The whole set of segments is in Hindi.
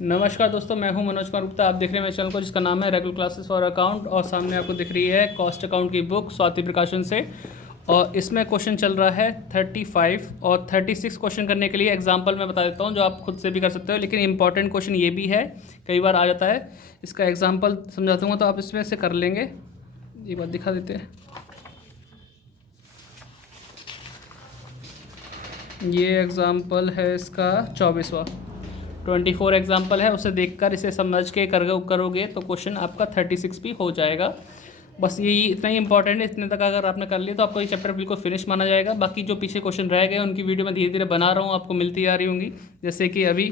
नमस्कार दोस्तों, मैं हूं मनोज कुमार गुप्ता। आप देख रहे हैं मेरे चैनल को जिसका नाम है रेगुलर क्लासेस फॉर अकाउंट। और सामने आपको दिख रही है कॉस्ट अकाउंट की बुक स्वाति प्रकाशन से। और इसमें क्वेश्चन चल रहा है 35 और 36 क्वेश्चन करने के लिए एग्जांपल मैं बता देता हूं जो आप खुद से भी कर सकते हो, लेकिन इंपॉर्टेंट क्वेश्चन ये भी है, कई बार आ जाता है। इसका एग्जाम्पल समझा दूँगा तो आप इसमें से कर लेंगे। ये बात दिखा देते हैं। ये एग्ज़ाम्पल है इसका 24वां। 24 एग्जाम्पल है, उसे देखकर इसे समझ के करोगे तो क्वेश्चन आपका 36 भी हो जाएगा। बस यही इतना ही इंपॉर्टेंट है। इतने तक अगर आपने कर लिया तो आपको ये चैप्टर बिल्कुल फिनिश माना जाएगा। बाकी जो पीछे क्वेश्चन रह गए उनकी वीडियो मैं धीरे धीरे बना रहा हूँ, आपको मिलती आ रही होंगी। जैसे कि अभी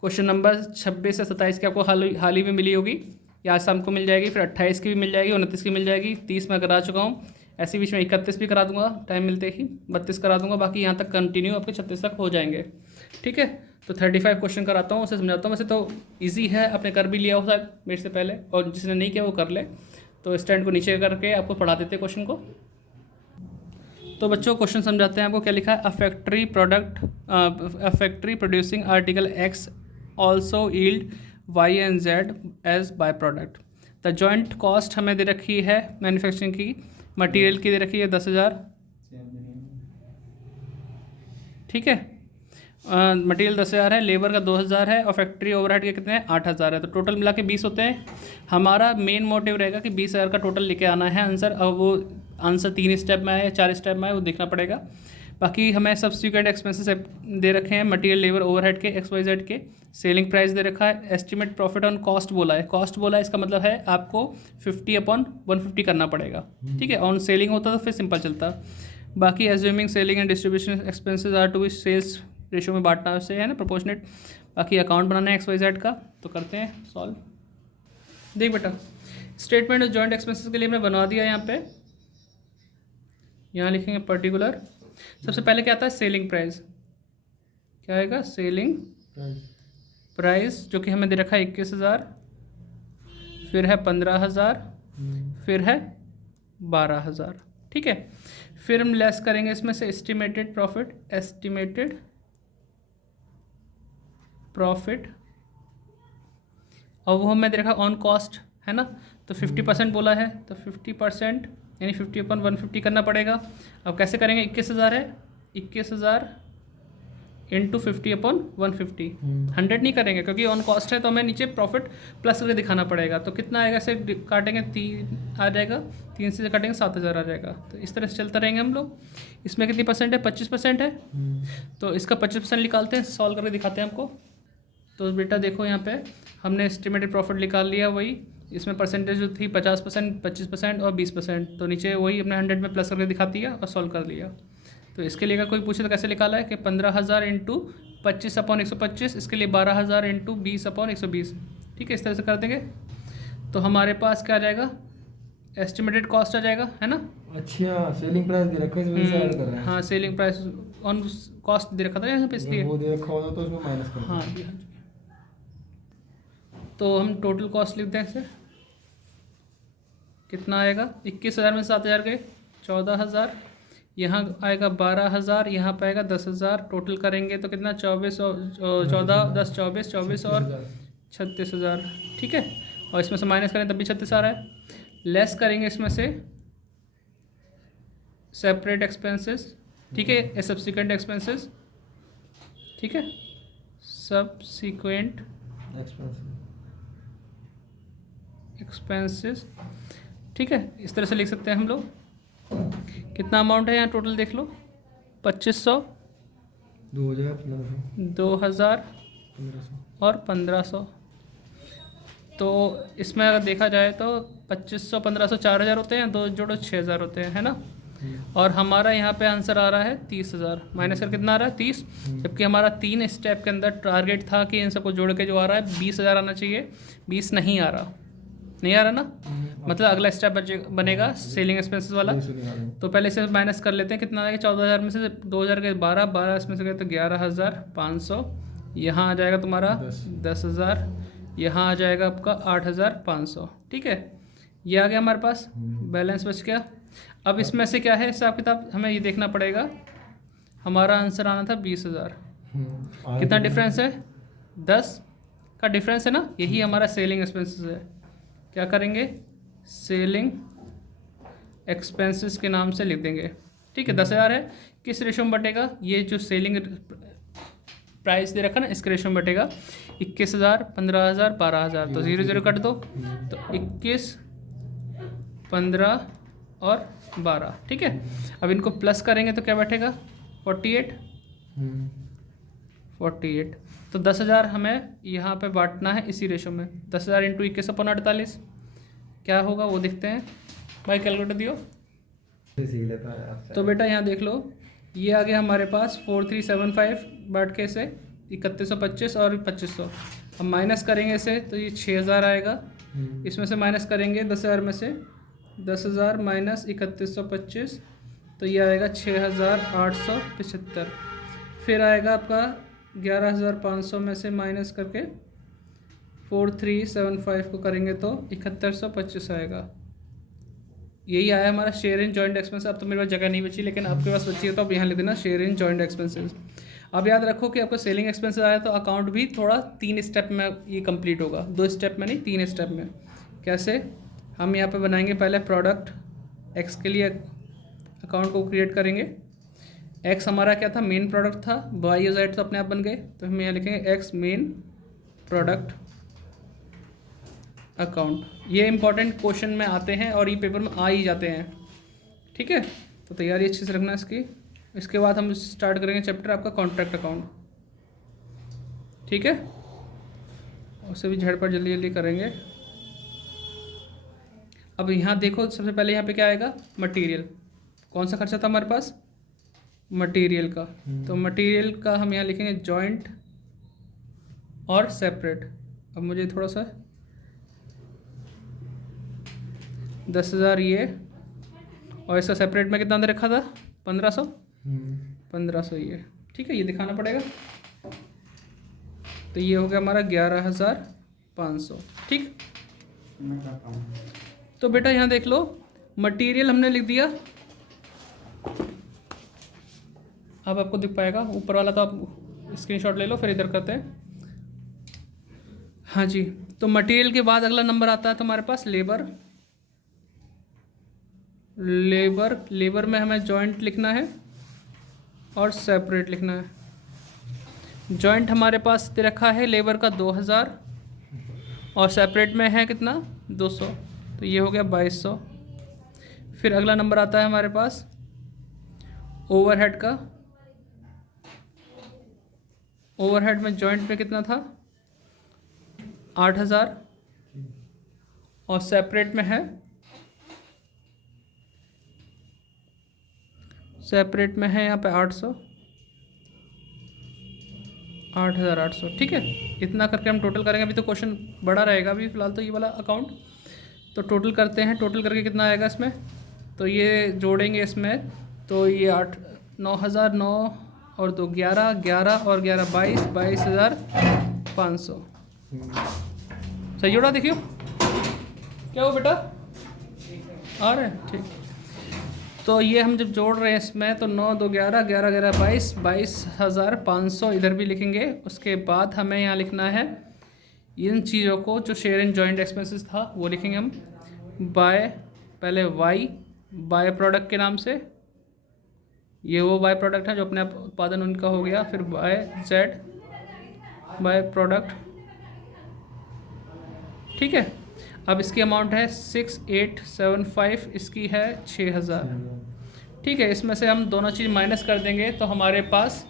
क्वेश्चन नंबर 26 से 27 की आपको हाल ही में मिली होगी, या आज शाम को मिल जाएगी। फिर 28 की भी मिल जाएगी, 29 की मिल जाएगी, 30 मैं करा चुका हूँ। ऐसे बीच में 31 भी करा दूंगा, टाइम मिलते ही 32 करा दूंगा। बाकी यहाँ तक कंटिन्यू आपके 36 तक हो जाएंगे। ठीक है, तो 35 क्वेश्चन कराता हूँ, उसे समझाता हूँ। वैसे तो इजी है, आपने कर भी लिया हो शायद मेरे से पहले, और जिसने नहीं किया वो कर ले। तो स्टैंड को नीचे करके आपको पढ़ा देते क्वेश्चन को। तो बच्चों क्वेश्चन समझाते हैं आपको। क्या लिखा है? A factory producing article X also yield Y and Z as by product. The joint cost हमें दे रखी है मैन्युफैक्चरिंग की, मटेरियल की दे रखी है 10,000। ठीक है, मटेरियल 10,000 है, लेबर का 2,000 है, और फैक्ट्री ओवरहेड के कितने हैं? 8,000 है। तो टोटल मिला के 20 होते हैं। हमारा मेन मोटिव रहेगा कि 20,000 का टोटल लेके आना है आंसर। अब वो आंसर 3 स्टेप में आए या 4 स्टेप में आए वो देखना पड़ेगा। बाकी हमें सब्सिक्वेंट एक्सपेंसेस दे रखे हैं, मटेरियल लेबर ओवरहेड के XYZ के। सेलिंग प्राइस दे रखा है। एस्टिमेट प्रॉफिट ऑन कॉस्ट बोला है। कॉस्ट बोला है, इसका मतलब है आपको 50/150 करना पड़ेगा। ठीक है, ऑन सेलिंग होता तो फिर सिंपल चलता। बाकी assuming selling and distribution expenses are to be sales ratio में बांटना से है ना, प्रोपोर्शनेट। बाकी अकाउंट बनाना है XYZ का, तो करते हैं सॉल्व। देख बेटा, स्टेटमेंट जॉइंट एक्सपेंसेस के लिए हमने बनवा दिया। यहाँ लिखेंगे पर्टिकुलर। सबसे पहले क्या आता है? Selling price. क्या आएगा? सेलिंग प्राइस, जो कि हमें दे रखा है 21,000, फिर है 15,000, फिर है 12,000। ठीक है, फिर हम लेस करेंगे इसमें से एस्टिमेटेड प्रॉफिट, और वो हमें दे रखा ऑन कॉस्ट है ना। तो 50% बोला है, तो 50% यानी 50/150 करना पड़ेगा। अब कैसे करेंगे? 21,000 है, 21,000 इंटू 50/150। 100 नहीं करेंगे क्योंकि ऑन कॉस्ट है, तो हमें नीचे प्रॉफिट प्लस करके दिखाना पड़ेगा। तो कितना आएगा? ऐसे काटेंगे 3 आ जाएगा, 3 से काटेंगे 7,000 आ जाएगा। तो इस तरह से चलता रहेंगे हम लोग। इसमें कितनी परसेंट है? 25% है। तो इसका 25% निकालते हैं, सॉल्व करके दिखाते हैं आपको। तो बेटा देखो, यहाँ पे हमने एस्टिमेटेड प्रॉफिट निकाल लिया। वही इसमें परसेंटेज जो थी 50%, 25% और 20%, तो नीचे वही अपने 100 में प्लस करके दिखा दिया और सॉल्व कर लिया। तो इसके लिए अगर कोई पूछे तो कैसे निकाला है कि 15,000 इंटू 25/125, इसके लिए 12,000 इंटू 20/120। ठीक है, इस तरह से कर देंगे तो हमारे पास क्या आ जाएगा? एस्टिमेटेड कॉस्ट आ जाएगा, है ना। अच्छा, सेलिंग प्राइस दे रखा है, इस वजह से ऐड कर रहे हैं। हाँ, सेलिंग प्राइस ऑन कॉस्ट दे रखा था यहाँ पे, इसलिए वो दे रखा होता तो उसमें माइनस कर। हाँ जी, हाँ जी। तो हम टोटल कॉस्ट लिखते हैं इसे। कितना आएगा? 21,000 में 7,000 गए, 14,000। यहाँ आएगा 12,000, यहाँ पे आएगा 10,000। टोटल करेंगे तो कितना? 24 और 14, 10, 24 और 36,000। ठीक है, और इसमें से माइनस करें तब भी 36 आ रहा है। लेस करेंगे इसमें से सेपरेट एक्सपेंसेस। ठीक है, ये सब्सिक्वेंट एक्सपेंसेस। ठीक है, सब्सिक्वेंट एक्सपेंसेस। ठीक है, इस तरह से लिख सकते हैं हम लोग। कितना अमाउंट है यहाँ टोटल देख लो? 2,500, 2,000 और 1,500। तो इसमें अगर देखा जाए तो 2,500, 1,500, 4,000 होते हैं, 2 जोड़ो 6,000 होते हैं, है ना। और हमारा यहाँ पे आंसर आ रहा है 30,000। माइनस कर कितना आ रहा है? 30। जबकि हमारा 3 स्टेप के अंदर टारगेट था कि इन सबको जोड़ के जो आ रहा है 20,000 आना चाहिए। 20 नहीं आ रहा, नहीं आ रहा ना। मतलब अगला स्टेप बनेगा सेलिंग एक्सपेंसेस वाला। तो पहले से माइनस कर लेते हैं। कितना आएगा? 14,000 में से 2,000 के 12 इसमें से गए तो 11,500। यहाँ आ जाएगा तुम्हारा 10,000। यहाँ आ जाएगा आपका 8,500। ठीक है, ये आ गया हमारे पास, बैलेंस बच गया। अब इसमें से क्या है हिसाब किताब, हमें ये देखना पड़ेगा। हमारा आंसर आना था 20,000। कितना डिफरेंस है? 10 का डिफरेंस है ना, यही हमारा सेलिंग एक्सपेंसेस है। क्या करेंगे, सेलिंग एक्सपेंसेस के नाम से लिख देंगे। ठीक है, 10,000 है, किस रेशो में बटेगा, ये जो सेलिंग प्राइस दे रखा ना इसके रेशो में बटेगा। 21,000, 15,000, 12,000, तो 0 0 कट दो, तो 21, 15 और 12। ठीक है, अब इनको प्लस करेंगे तो क्या बैठेगा, 48। 48, तो 10,000 हमें यहाँ पे बांटना है इसी रेशो में। 10,000 इंटू 21/48 क्या होगा वो देखते हैं। भाई कैलकुलेटर दियो। तो बेटा यहाँ देख लो, ये आ गया हमारे पास 4375 बांट के से 3125 और 2500। अब माइनस करेंगे इसे तो ये 6,000 आएगा। इसमें से माइनस करेंगे 10,000 में से, 10,000 माइनस 3125, तो ये आएगा 6,875। फिर आएगा आपका 11,500 में से माइनस करके 4375 को करेंगे तो 7125 आएगा। यही आया हमारा शेयर इन जॉइंट एक्सपेंसेस। अब तो मेरे पास जगह नहीं बची, लेकिन आपके पास बची है तो अब यहाँ लिख देना शेयर इन जॉइंट एक्सपेंसेस। अब याद रखो कि आपको सेलिंग एक्सपेंसेस आया तो अकाउंट भी थोड़ा 3 स्टेप में ये कंप्लीट होगा, 2 स्टेप में नहीं 3 स्टेप में। कैसे, हम यहाँ पे बनाएंगे पहले प्रोडक्ट एक्स के लिए अकाउंट को क्रिएट करेंगे। एक्स हमारा क्या था, मेन प्रोडक्ट था, वाई और जेड तो अपने आप बन गए, तो हम यहाँ लिखेंगे एक्स मेन प्रोडक्ट अकाउंट। ये इंपॉर्टेंट क्वेश्चन में आते हैं और ये पेपर में आ ही जाते हैं। ठीक है, तो तैयारी अच्छे से रखना इसकी। इसके बाद हम स्टार्ट करेंगे चैप्टर आपका कॉन्ट्रैक्ट अकाउंट। ठीक है, उसे भी झटपट जल्दी जल्दी करेंगे। अब यहाँ देखो, सबसे पहले यहाँ पे क्या आएगा, मटेरियल। कौन सा खर्चा था हमारे पास, मटेरियल का। तो मटेरियल का हम यहाँ लिखेंगे जॉइंट और सेपरेट। अब मुझे थोड़ा सा 10,000 ये, और इसका सेपरेट में कितना दे रखा था, 1500। 1500 ये, ठीक है, ये दिखाना पड़ेगा। तो ये हो गया हमारा 11,500। ठीक, तो बेटा यहाँ देख लो, मटेरियल हमने लिख दिया। अब आपको दिख पाएगा ऊपर वाला, तो आप स्क्रीनशॉट ले लो, फिर इधर करते हैं। हाँ जी, तो मटेरियल के बाद अगला नंबर आता है तो हमारे पास लेबर। लेबर में हमें जॉइंट लिखना है और सेपरेट लिखना है। जॉइंट हमारे पास दे रखा है लेबर का 2,000 और सेपरेट में है कितना, 200, तो ये हो गया 2,200। फिर अगला नंबर आता है हमारे पास ओवरहेड का। ओवरहेड में जॉइंट में कितना था, 8,000 और सेपरेट में है, सेपरेट में है यहाँ पे 800, 8,800। ठीक है, इतना करके हम टोटल करेंगे। अभी तो क्वेश्चन बड़ा रहेगा, अभी फिलहाल तो ये वाला अकाउंट। तो टोटल करते हैं, टोटल करके कितना आएगा इसमें, तो ये जोड़ेंगे इसमें, तो ये 9,009 और 2 11, 11 और 11 22, 22,500। सही जोड़ा, देखियो क्या हो बेटा, आ रहे हैं। ठीक, तो ये हम जब जोड़ रहे हैं इसमें, तो 9 2 11, 11 11 22, 22,500 इधर भी लिखेंगे। उसके बाद हमें यहाँ लिखना है इन चीज़ों को, जो शेयर इन जॉइंट एक्सपेंसेस था वो लिखेंगे हम बाय, पहले वाई बाय प्रोडक्ट के नाम से, ये वो बाय प्रोडक्ट है जो अपने आप उत्पादन उनका हो गया। फिर बाय जेड बाय प्रोडक्ट। ठीक है, अब इसकी अमाउंट है 6,875, इसकी है 6,000। ठीक है, इसमें से हम दोनों चीज़ माइनस कर देंगे तो हमारे पास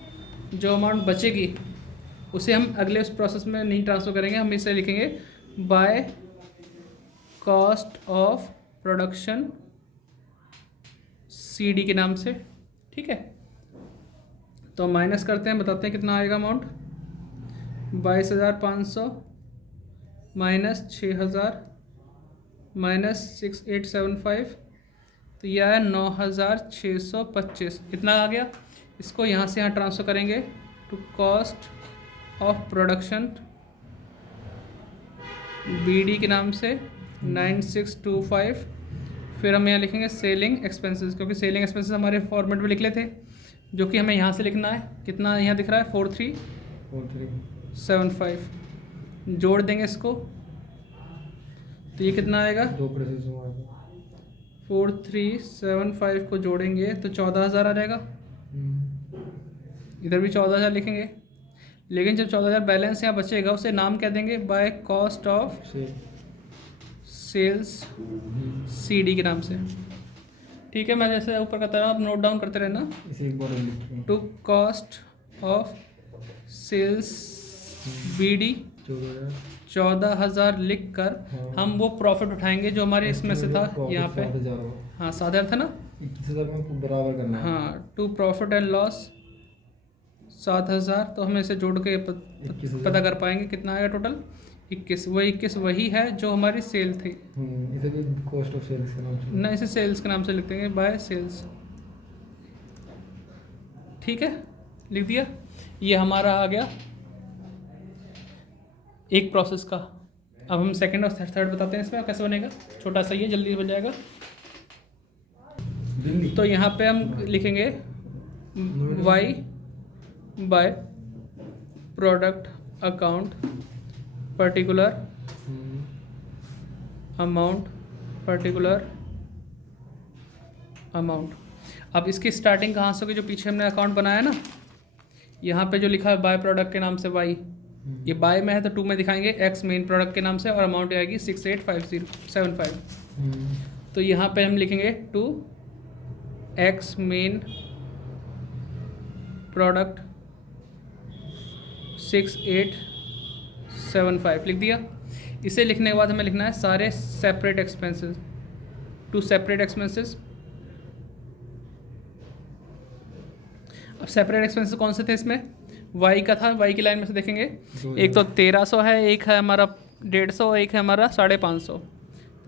जो अमाउंट बचेगी उसे हम अगले उस प्रोसेस में नहीं ट्रांसफ़र करेंगे, हम इसे लिखेंगे by cost of production CD के नाम से। ठीक है, तो माइनस करते हैं, बताते हैं कितना आएगा अमाउंट, 22,500 माइनस 6,000 माइनस 6,875, तो यह है 9,625। इतना आ गया। इसको यहाँ से यहाँ ट्रांसफ़र करेंगे to cost of production BD के नाम से 9625। फिर हम यहाँ लिखेंगे सेलिंग एक्सपेंसेस, क्योंकि सेलिंग एक्सपेंसेस हमारे फॉर्मेट में लिख लेते, जो कि हमें यहाँ से लिखना है। कितना यहाँ दिख रहा है, 4375। जोड़ देंगे इसको तो ये कितना आएगा, 2 प्रोसेस हुआ है। 4375 को जोड़ेंगे तो 14,000 आ जाएगा। इधर भी 14,000 लिखेंगे, लेकिन जब 14,000 बैलेंस यहाँ बचेगा उसे नाम क्या देंगे, by cost of sales CD के नाम से। ठीक है, मैं जैसे ऊपर कहता रहा हूँ, आप नोट डाउन करते रहना। इसे एक बार लिखते हैं। To cost of sales BD 14,000 लिख कर हम वो प्रॉफिट उठाएंगे जो हमारे इसमें से था यहाँ पे। 7,000 होगा। हाँ 7,000 था ना। 21,000 में बराबर करना है। हाँ, टू प्रॉफिट एंड लॉस 7,000, तो हम इसे जोड़ के पता कर पाएंगे कितना आएगा टोटल 21। वही 21 वही है जो हमारी सेल थी। इसे भी कॉस्ट ऑफ सेल्स के नाम से। ना, इसे सेल्स के नाम से लिख देंगे, बाय सेल्स। ठीक है, लिख दिया। ये हमारा आ गया एक प्रोसेस का। अब हम सेकंड और थर्ड बताते हैं इसमें कैसे बनेगा। छोटा सा, ये जल्दी बन जाएगा। तो यहाँ पे हम लिखेंगे Y by product account particular amount particular amount. अब इसकी स्टार्टिंग कहाँ से होगी, जो पीछे हमने अकाउंट बनाया ना, यहाँ पे जो लिखा है बाय प्रोडक्ट के नाम से Y, ये बाय में है तो 2 में दिखाएंगे X मेन प्रोडक्ट के नाम से, और अमाउंट आएगी 685075। तो यहाँ पे हम लिखेंगे टू X मेन प्रोडक्ट 6875 लिख दिया। इसे लिखने के बाद हमें लिखना है सारे separate expenses, to separate expenses. अब सेपरेट एक्सपेंसेस कौन से थे इसमें, Y का था, Y की लाइन में से देखेंगे, एक तो 1300 है, एक है हमारा 150, एक है हमारा 550। तो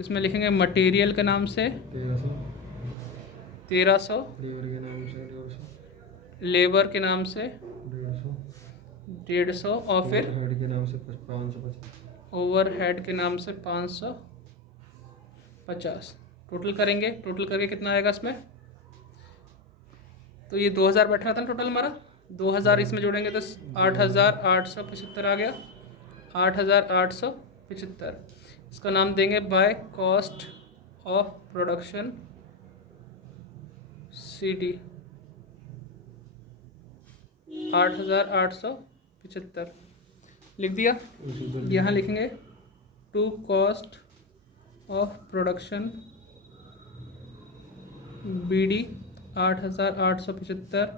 इसमें लिखेंगे मटेरियल के नाम से 1300, लेबर के नाम से 150, और फिर ओवरहेड के नाम से 550। ओवरहेड के नाम से 550। टोटल करेंगे, टोटल करके कितना आएगा इसमें, तो ये 2000 बैठ रहा था ना टोटल हमारा, 2000 इसमें जोड़ेंगे तो 8,875 आ गया, 8,875। इसका नाम देंगे by cost of production CD 8,875 लिख दिया। यहाँ लिखेंगे to cost of production BD 8,875।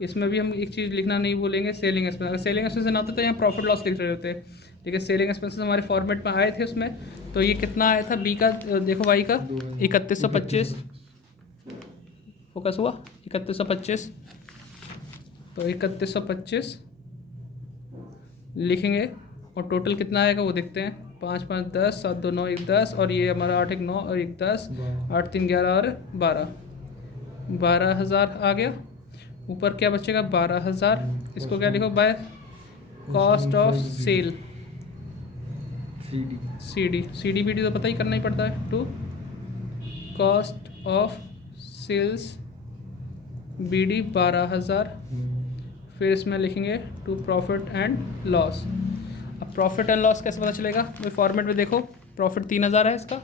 इसमें भी हम एक चीज़ लिखना नहीं भूलेंगे, सेलिंग एक्सपेंस। अगर सेलिंग एक्सपेंस ना होता तो यहाँ प्रॉफिट लॉस लिख रहे होते, ठीक है। सेलिंग एक्सपेंसेस हमारे फॉर्मेट में आए थे उसमें। तो ये कितना आया था B का, देखो Y का 3125 फोकस हुआ, 3125। तो 3125 लिखेंगे, और टोटल कितना आएगा वो देखते हैं। 5 5 10, 7 2 9 1 10, और ये हमारा 8 1 9 और 1 10, 8 3 11 और 12,000 आ गया। ऊपर क्या बचेगा 12,000। इसको क्या लिखो, by cost of sale CD BD तो पता ही करना ही पड़ता है। To cost of sales BD 12,000। फिर इसमें लिखेंगे टू प्रॉफिट एंड लॉस। अब प्रॉफिट एंड लॉस कैसे पता चलेगा, भाई फॉर्मेट में देखो, प्रॉफिट 3,000 है इसका,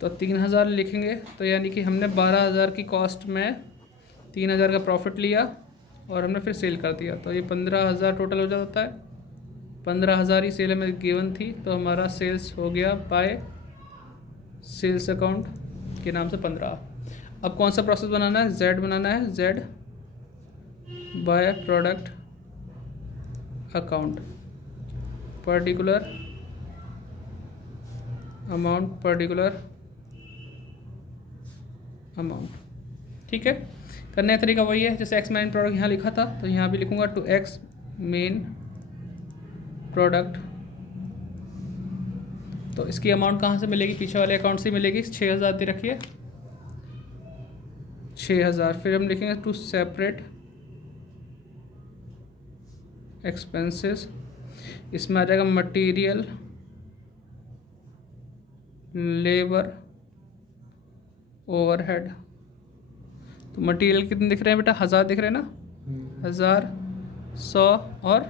तो 3,000 लिखेंगे। तो यानी कि हमने 12,000 की कॉस्ट में 3,000 का प्रॉफिट लिया और हमने फिर सेल कर दिया, तो ये 15,000 टोटल हो जाता है। 15,000 ही सेल में गिवन थी, तो हमारा सेल्स हो गया बाय सेल्स अकाउंट के नाम से 15। अब कौन सा प्रोसेस बनाना है, Z बनाना है, Z by product account particular amount particular amount. ठीक है, करने का तरीका वही है जैसे X मेन प्रोडक्ट यहाँ लिखा था, तो यहाँ भी लिखूँगा टू X मेन प्रोडक्ट। तो इसकी अमाउंट कहाँ से मिलेगी, पीछे वाले अकाउंट से मिलेगी। 6,000 दे रखिए, 6,000। फिर हम लिखेंगे टू सेपरेट एक्सपेंसेस। इसमें आ जाएगा मटेरियल, लेबर, ओवरहेड। तो मटेरियल कितने दिख रहे हैं बेटा, 1,000 दिख रहे हैं ना, 1,000, 100 और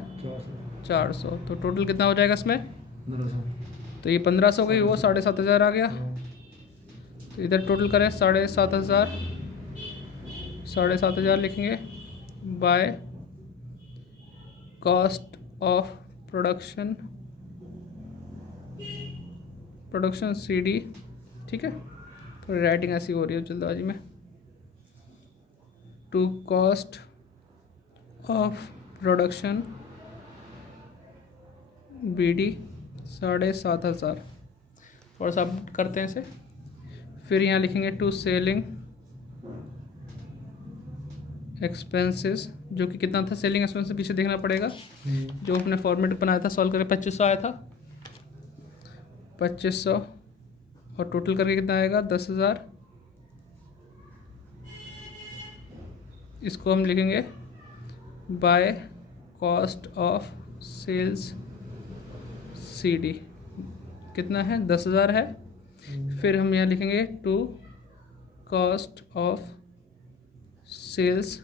400, तो टोटल कितना हो जाएगा इसमें? 1500। तो ये 1500 गई, वो 7,500 आ गया। तो इधर टोटल करें 7,500, 7,500 लिखेंगे by cost of production CD, ठीक है। थोड़ी राइटिंग ऐसी हो रही है जल्दबाजी में। To cost of production BD 7,500, और सब करते हैं इसे। फिर यहाँ लिखेंगे टू सेलिंग एक्सपेंसेस, जो कि कितना था सेलिंग एक्सपेंसेस, पीछे देखना पड़ेगा। जो अपने फॉर्मेट बनाया था सॉल्व करके 2500 आया था, 2500, और टोटल करके कितना आएगा? 10,000। इसको हम लिखेंगे by cost of sales CD, कितना है? 10,000 है। फिर हम यहाँ लिखेंगे to cost of sales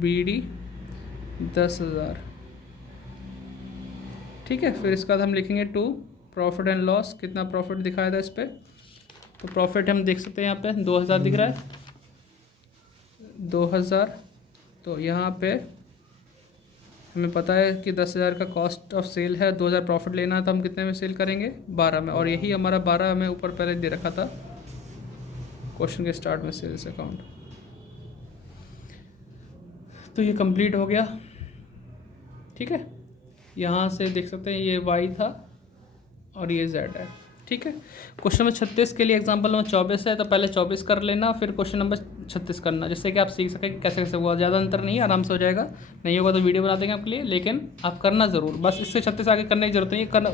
BD 10,000, ठीक है। फिर इसके बाद हम लिखेंगे टू प्रॉफिट एंड लॉस, कितना प्रॉफिट दिखाया था इस पर? तो प्रॉफिट हम देख सकते हैं यहाँ पे 2,000 दिख रहा है, 2,000। तो यहाँ पे हमें पता है कि 10,000 का कॉस्ट ऑफ सेल है, 2,000 प्रॉफिट लेना है, तो हम कितने में सेल करेंगे? 12 में, और यही हमारा 12 हमें ऊपर पहले दे रखा था क्वेश्चन के स्टार्ट में, सेल्स अकाउंट। तो ये कंप्लीट हो गया, ठीक है। यहाँ से देख सकते हैं ये Y था और ये Z है, ठीक है। क्वेश्चन नंबर 36 के लिए एग्जांपल नंबर 24 है, तो पहले 24 कर लेना, फिर क्वेश्चन नंबर 36 करना, जिससे कि आप सीख सकें कि कैसे कैसे हुआ। ज़्यादा अंतर नहीं है, आराम से हो जाएगा। नहीं होगा तो वीडियो बना देंगे आपके लिए, लेकिन आप करना ज़रूर। बस इससे 36 आगे करने की जरूरत नहीं है, करना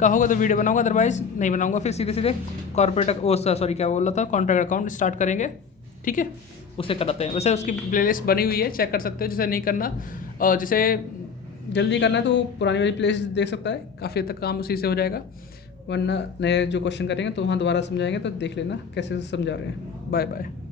का होगा तो वीडियो बनाऊंगा, अदरवाइज़ नहीं बनाऊंगा। फिर सीधे सीधे क्या बोल रहा था, कॉन्ट्रैक्ट अकाउंट स्टार्ट करेंगे, ठीक है। उसे कराते हैं। वैसे उसकी प्लेलिस्ट बनी हुई है, चेक कर सकते हो। जिसे नहीं करना और जिसे जल्दी करना है तो पुरानी वाली प्लेलिस्ट देख सकता है, काफ़ी हद तक काम उसी से हो जाएगा। वरना नए जो क्वेश्चन करेंगे तो वहाँ दोबारा समझाएंगे, तो देख लेना कैसे समझा रहे हैं। Bye bye.